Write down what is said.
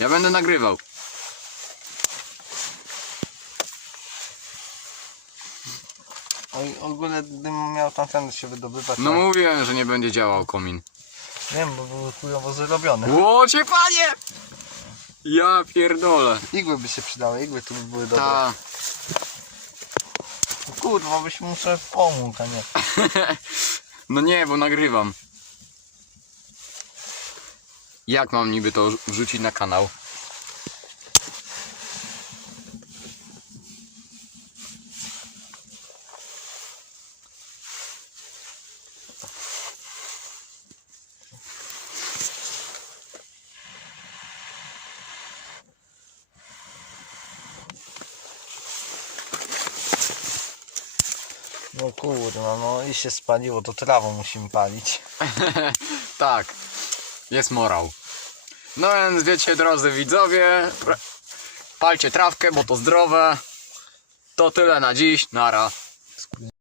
Ja będę nagrywał. O- Ogólnie dym miał tamten się wydobywać. No a- mówiłem, że nie będzie działał komin. Wiem, bo były chujowo zrobione. Łocie panie! Ja pierdolę. Igły by się przydały, igły tu by były dobre. Ta. Kurwa, byś muszę pomógł, a nie. No nie, bo nagrywam. Jak mam niby to wrzucić na kanał? No kurwa, no i się spaliło, to trawą musimy palić. tak, jest morał. No więc wiecie, drodzy widzowie, palcie trawkę, bo to zdrowe. To tyle na dziś, nara.